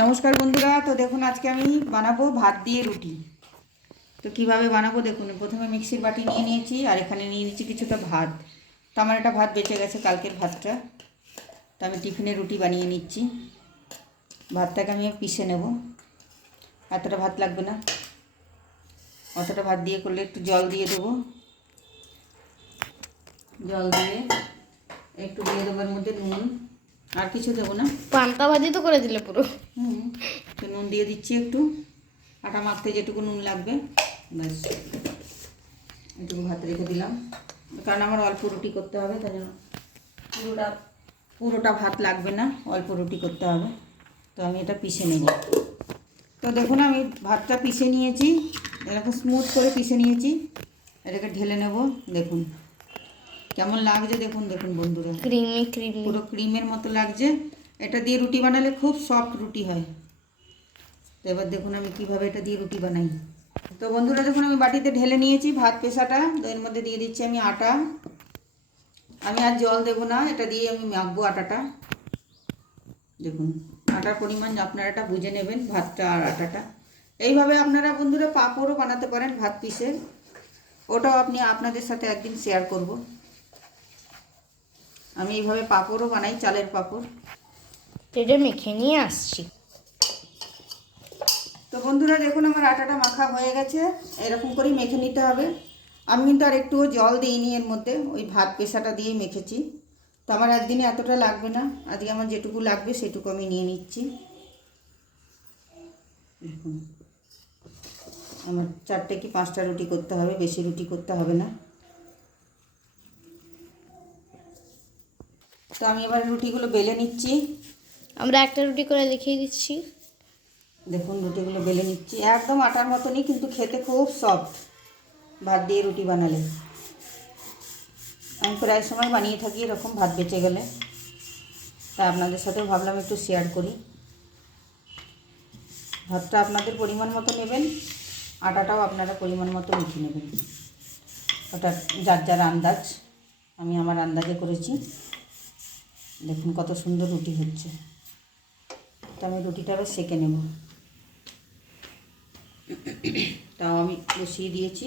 নমস্কার বন্ধুরা। তো দেখুন আজকে আমি বানাবো ভাত দিয়ে রুটি। তো কিভাবে বানাবো দেখুন। প্রথমে মিক্সির বাটি নিয়ে নিয়েছি আর এখানে নিয়ে নিচ্ছি কিছুটা ভাত। তো আমার একটা ভাত বেঁচে গেছে কালকের ভাতটা, তো আমি টিফিনে রুটি বানিয়ে নিচ্ছি। ভাতটাকে আমি পিষে নেব, এতটা ভাত লাগবে না, অতটা ভাত দিয়ে করলে একটু জল দিয়ে দেবো। জল দিয়ে একটু দিয়ে দেবো এর মধ্যে নুন, আর কিছু দেবো না। পান্তা ভাজি তো করে দিলে পুরো। তো নুন দিয়ে দিচ্ছি একটু, আটা মাখতে যেটুকু নুন লাগবে ব্যাস। এটুকু ভাত রেখে দিলাম, কারণ আমার অল্প রুটি করতে হবে, তাই জন্য পুরোটা ভাত লাগবে না, অল্প রুটি করতে হবে। তো আমি এটা পিষে নেব। তো দেখুন আমি ভাতটা পিষে নিয়েছি, এরকম স্মুথ করে পিষে নিয়েছি। এটাকে ঢেলে নেব। দেখুন কেমন লাগছে, দেখুন দেখুন বন্ধুরা, ক্রিমি পুরো ক্রিমের মতো লাগছে। এটা দিয়ে রুটি বানালে খুব সফট রুটি হয়। তো এবার দেখুন আমি কিভাবে এটা দিয়ে রুটি বানাই। তো বন্ধুরা দেখুন আমি বাটিতে ঢেলে নিয়েছি ভাত পেশাটা। তো এর মধ্যে দিয়ে দিচ্ছি আমি আটা। আমি আর জল দেবো না, এটা দিয়ে আমি মাখবো আটাটা। দেখুন আটার পরিমাণ আপনারা এটা বুঝে নেবেন, ভাতটা আর আটাটা। এইভাবে আপনারা বন্ধুরা পাঁপড়ও বানাতে পারেন ভাত পিষে, ওটাও আপনি আপনাদের সাথে একদিন শেয়ার করব। আমি এইভাবে পাঁপড়ও বানাই, চালের পাঁপড়। এটা মেখে নিয়ে আসছি। তো বন্ধুরা দেখুন আমার আটাটা মাখা হয়ে গেছে, এরকম করেই মেখে নিতে হবে। আমি কিন্তু আর একটুও জল দিইনি এর মধ্যে, ওই ভাত পেশাটা দিয়েই মেখেছি। তো আমার একদিনে এতটা লাগবে না, আজকে আমার যেটুকু লাগবে সেটুকু আমি নিয়ে নিচ্ছি। দেখুন আমার 4টে কি 5টা রুটি করতে হবে, বেশি রুটি করতে হবে না। তো আমি এবার রুটিগুলো বেলে নিচ্ছি। আমরা একটা রুটি করে দেখিয়ে দিচ্ছি। দেখুন রুটিগুলো বেলে নিচ্ছি, একদম আটার মতনই, কিন্তু খেতে খুব সফট ভাত দিয়ে রুটি বানালে। আমি প্রায় সময় বানিয়ে থাকি এরকম ভাত বেঁচে গেলে, তাই আপনাদের সাথেও ভাবলাম একটু শেয়ার করি। ভাতটা আপনাদের পরিমাণ মতো নেবেন, আটাটাও আপনারা পরিমাণ মতো মেখে নেবেন, ওটা যার যার আন্দাজ। আমি আমার আন্দাজে করেছি। দেখুন কত সুন্দর রুটি হচ্ছে। তো আমি রুটিটা আবার সেঁকে নেব। তাও আমি বসিয়ে দিয়েছি,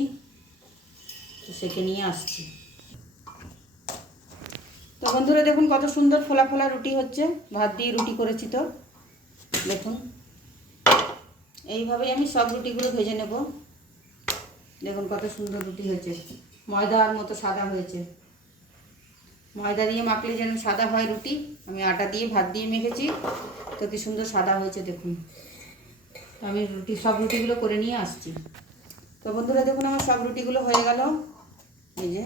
তো সেঁকে নিয়ে আসছি। তো বন্ধুরা দেখুন কত সুন্দর ফোলা ফোলা রুটি হচ্ছে, ভাত দিয়ে রুটি করেছি। তো দেখুন এইভাবেই আমি সব রুটিগুলো ভেজে নেব। দেখুন কত সুন্দর রুটি হয়েছে, ময়দার মতো সাদা হয়েছে। ময়দা দিয়ে মাখলে যেন সাদা হয় রুটি, আমি আটা দিয়ে ভাত দিয়ে মেখেছি, তো কি সুন্দর সাদা হয়েছে দেখুন। আমি সব রুটিগুলো করে নিয়ে আসছি। তো বন্ধুরা দেখুন আমার সব রুটিগুলো হয়ে গেল, এই যে।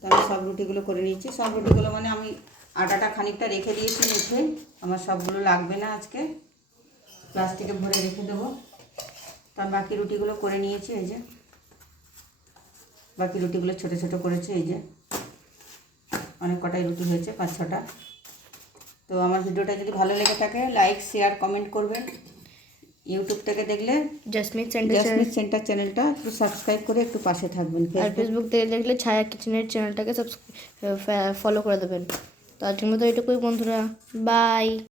তো আমি সব রুটিগুলো করে নিয়েছি। সব রুটিগুলো মানে আমি আটাটা খানিকটা রেখে দিয়েছি মুখে, আমার সবগুলো লাগবে না আজকে, প্লাস্টিকে ভরে রেখে দেবো। তার বাকি রুটিগুলো করে নিয়েছি, এই যে বাকি রুটিগুলো ছোটো ছোটো করেছি, এই যে অনেক কটাই রুটি হয়েছে, 5-6টা। তো আমার ভিডিওটা যদি ভালো লেগে থাকে লাইক শেয়ার কমেন্ট করবেন। ইউটিউব থেকে দেখলে জাসমিন সেন্টার চ্যানেলটা একটু সাবস্ক্রাইব করে একটু পাশে থাকবেন। আর ফেসবুক থেকে দেখলে ছায়া কিচেনের চ্যানেলটাকে ফলো করে দেবেন। তো আজকের মতো এটুকুই বন্ধুরা, বাই।